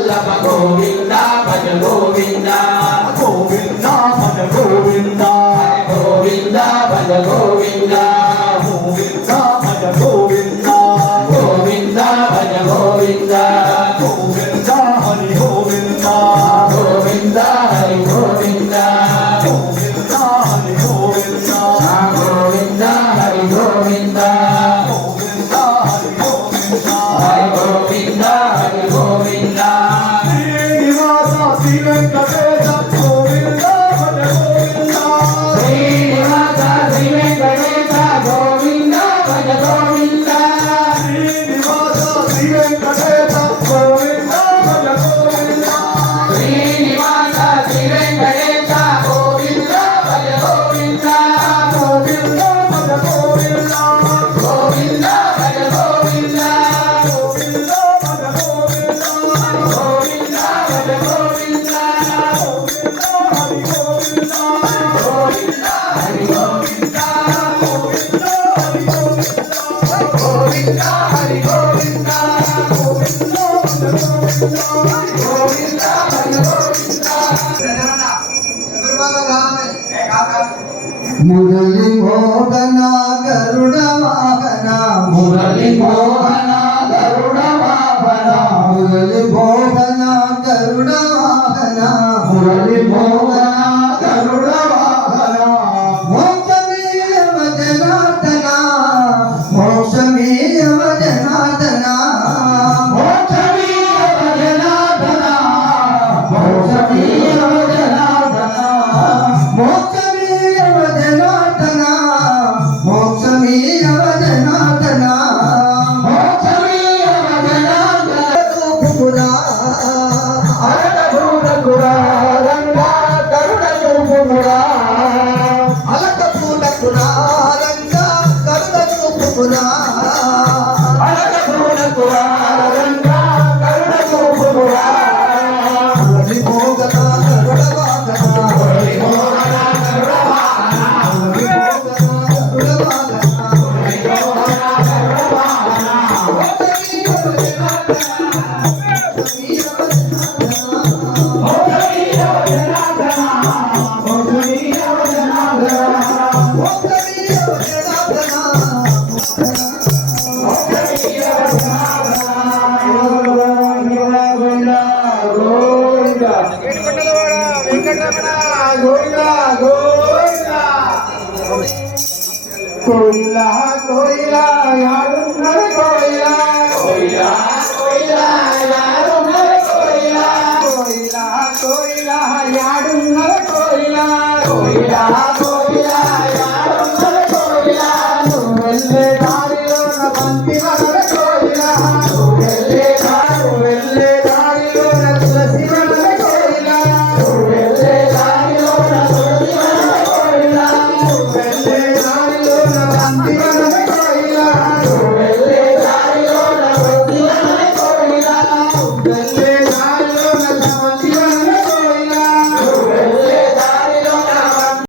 వల్లభ గోవింద భజ గోవింద గోవింద భజ గోవింద గోవింద భజ గోవింద గోవింద భజ గోవింద గోవింద భజ గోవింద గోవింద హరి గోవింద గోవింద హరి గోవింద గోవింద హరి గోవింద గోవింద హరి గోవింద గోవింద హరి గోవింద హరి గోవింద హరి గోవింద శ్రీనివాస శ్రీ వెంకటేశ గోవింద భజ గోవింద శ్రీనివాస శ్రీ వెంకటేశ గోవింద భజ గోవింద శ్రీనివాస శ్రీ వెంకటేశ గోవింద భజ గోవింద శ్రీనివాస శ్రీ వెంకటేశ గోవింద భజ గోవింద గోవింద భజ గోవింద గోవింద భజ గోవింద గోవింద భజ గోవింద గోవింద భజ గోవింద గోవింద హరి గోవింద గోవింద హరి గోవింద గోవింద హరి గోవింద గోవింద హరి గోవింద గోవింద భజ గోవింద గోవింద హరి గోవింద మురళి మోహన గరుడ వాహన మురళి మోహన గరుడ వాహన మురళి మోహన గరుడ వాహన మురళి మోహన గరుడ వాహన మోక్షమీయవ జనార్దన మోక్షమీయవ జనార్దన మోక్షమీయవ జనార్దన మోక్షమీయవ జనార్దన మోక్షమీయవ జనార్దన మోక్షమీయవ జనార్దన మోక్షమీయవ జనార్దన పురా అరటభూతకురా రంగా కరుణ చూపుమురా అలక పూలకురా రంగా కరుణ చూపురా అరటభూతకురా రంగా కరుణ చూపుమురా మురళి మోహన గరుడ వాహన మురళి మోహన గరుడ వాహన మురళి మోహన గరుడ వాహన మురళి మోహన గరుడ వాహన మోక్షమీయవ జనార్దన మోక్షమీయవ జనార్దన మోక్షమీయవ జనార్దన గోవింద గోవింద వెంకటరమణ గోవింద గోవింద కోయిల కోయిల